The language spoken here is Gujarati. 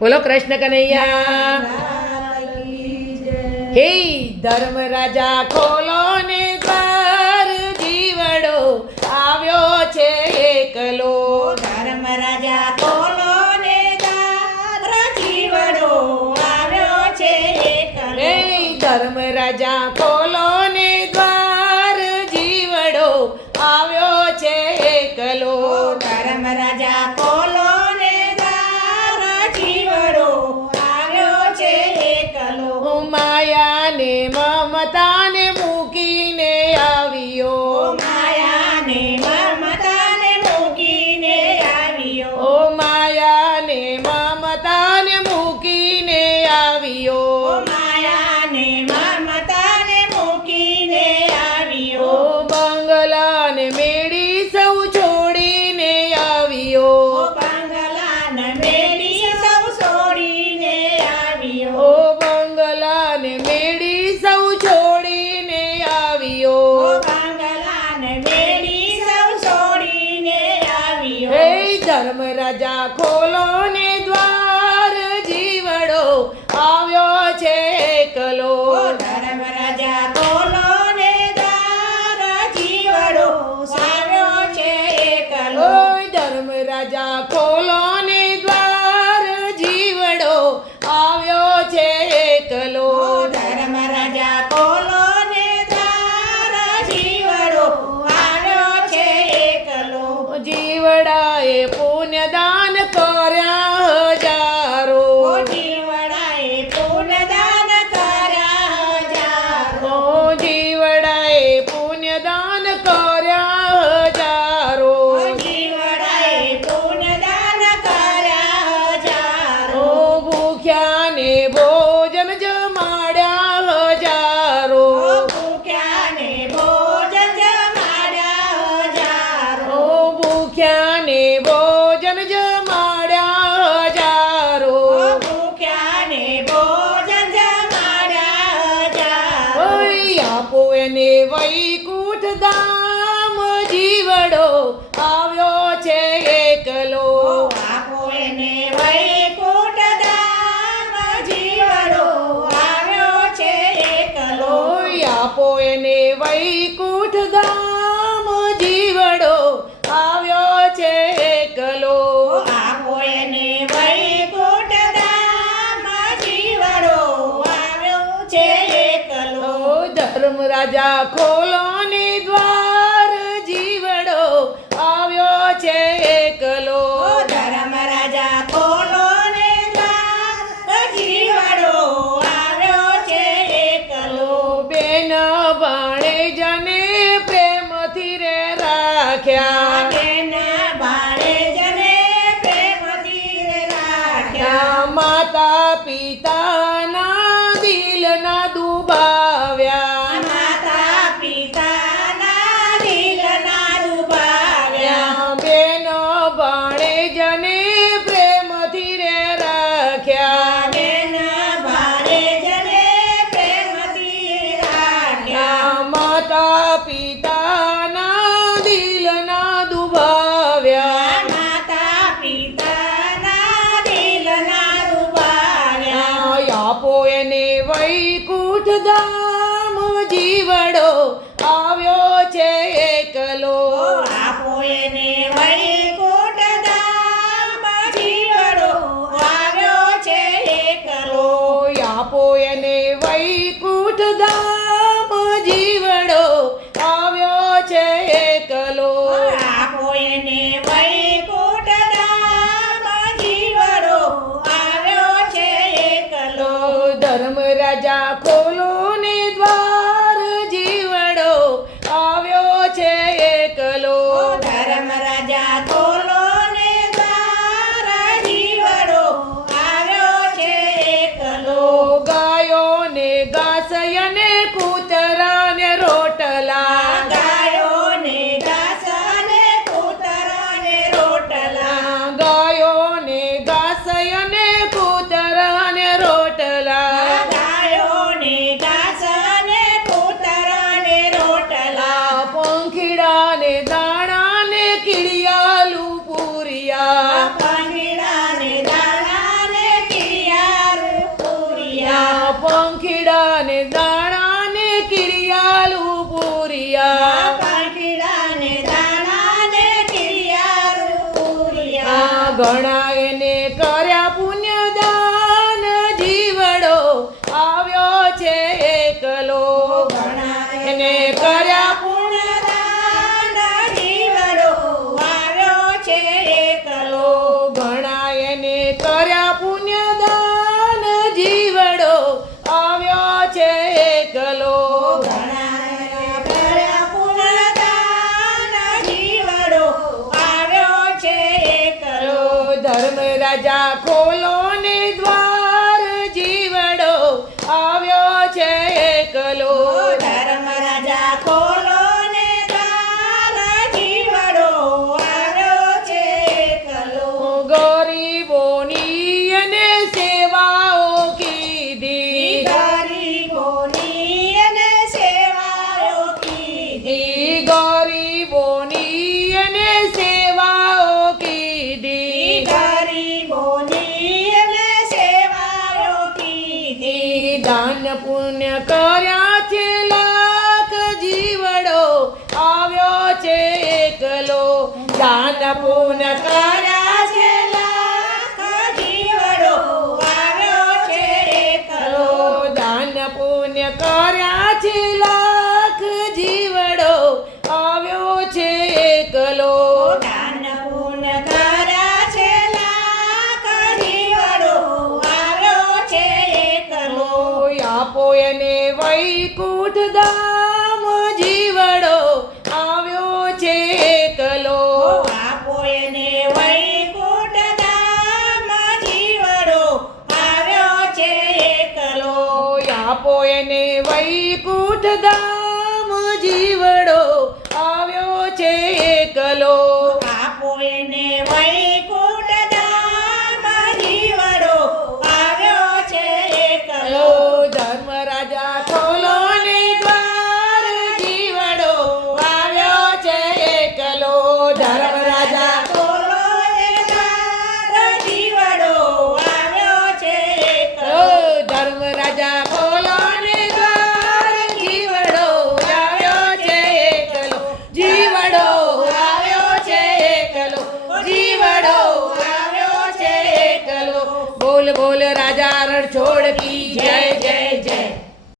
બોલો કૃષ્ણ કનૈયા. હે ધર્મ રાજા ખોલો ને દ્વાર, જીવડો આવ્યો છે એકલો. ધર્મ રાજા ખોલો ને દ્વાર, જીવડો આવ્યો છે એકલો. હે ધર્મ રાજા ખોલો ને દ્વાર, જીવડો આવ્યો છે એકલો. ધર્મ રાજા ખોલો ને દ્વાર, જીવડો આવ્યો છે એકલો. માયા ને મમતા ને મૂકીને આવ્યો. માયા ને મમતા ને મૂકીને આવ્યો. ઓ માયા ને મમતા ને મૂકીને આવ્યો. માયા ને મમતા ને મૂકીને આવ્યો. ઓ બંગલા ને મેળી સૌ છોડીને આવ્યો. બંગલા ને મેળી સૌ છોડીને આવ્યો. ઓ બંગલા ને મેળી સૌ છોડીને આવ્યો. બંગલા ને મેળી સૌ છોડીને આવ્યો. હે ધર્મ રાજા ખોલો ને દ્વાર, જીવડો આવ્યો છે એકલો. ધર્મ રાજા ખોલો ને દ્વાર, જીવડો આવ્યો છે એકલો. ઓય ધર્મ રાજા ખોલો ને દ્વાર, જીવડો આવ્યો છે એકલો. ધર્મ રાજા ખોલો ને દ્વાર, જીવડો આવ્યો છે એકલો. જીવડાએ પુણ્યદાન કર્યા હજારો. જીવડાએ પુણ્યદાન કર્યા હજારો. ઓ જીવડાએ પુણ્યદાન કર્યા હજારો. જીવડાએ પુણ્યદાન કર્યા હજારો. ઓ ભૂખ્યા ને ભોજન જમાડ્યા હજારો. ભૂખ્યા ને ભોજન જમાડ્યા હજારો. ઓ ભૂખ્યા ને ભોજન જમાડ્યા હજારો. ભૂખ્યા ને ભોજન જમાડ્યા હજારો. ઓય આપો એને વૈકુંઠ ધામ, જીવડો આવ્યો છે એકલો. આપો એને વૈકુંઠ ધામ, જીવડો આવ્યો છે એકલો. ઓય આપો એને વૈકુંઠ ધામ, જીવડો આવ્યો છે એકલો. આપો એને વૈકુંઠ ધામ, જીવડો આવ્યો છે એકલો. ઓ ધર્મ રાજા ખોલો ને દ્વાર, જીવડો આવ્યો છે એકલો. ધર્મ રાજા ખોલો ને દ્વાર, જીવડો આવ્યો છે એકલો. બેન ભાણેજને પ્રેમથી રે રાખ્યા. બેન ભાણેજને પ્રેમથી રાખ્યા. ત્યાં માતા પિતાના દિલ ના દુભાવ્યા. માતા પિતાના દિલ ના દુભાવ્યા. ત્યાં બેન ભાણેજને પ્રેમથી રે રાખ્યા. બેન ભાણેજને પ્રેમથી રાખ્યા. ત્યાં માતા પિતાના દિલ ના દુભાવ્યા. માતા પિતાના દિલ ના દુભાવ્યા. આપો એને વૈકુંઠ ધામ, જીવડો આવ્યો છે એકલો. આપો એને વૈકુંઠ ધામ, જીવડો આવ્યો છે એકલો. આપો એને વૈકુંઠ ધામ, જીવડો આવ્યો છે એકલો. આપો એને વૈકુંઠ ધામ, જીવડો આવ્યો છે એકલો. ધર્મ રાજા ખોલો ને દ્વાર, જીવડો આવ્યો છે એકલો. ધર્મ કર્યા છે લાખ જીવડો આવ્યો છે એકલો દાન પુણ્ય કર્યા છે લાખ જીવડો આવ્યો છે એકલો દાન પુણ્ય કર્યા છે લાખ જીવડો આવ્યો છે એકલો દાન પુણ્ય કર્યા છે લાખ જીવડો આવ્યો છે એકલો આપો એને વૈકુંઠ ધામ જીવડો આવ્યો છે એકલો આપો એને વૈકુંઠ ધામ જીવડો આવ્યો છે એકલો આપો એને વૈકુંઠ ધામ જીવડો આવ્યો છે એકલો આપો એને વૈકુંઠ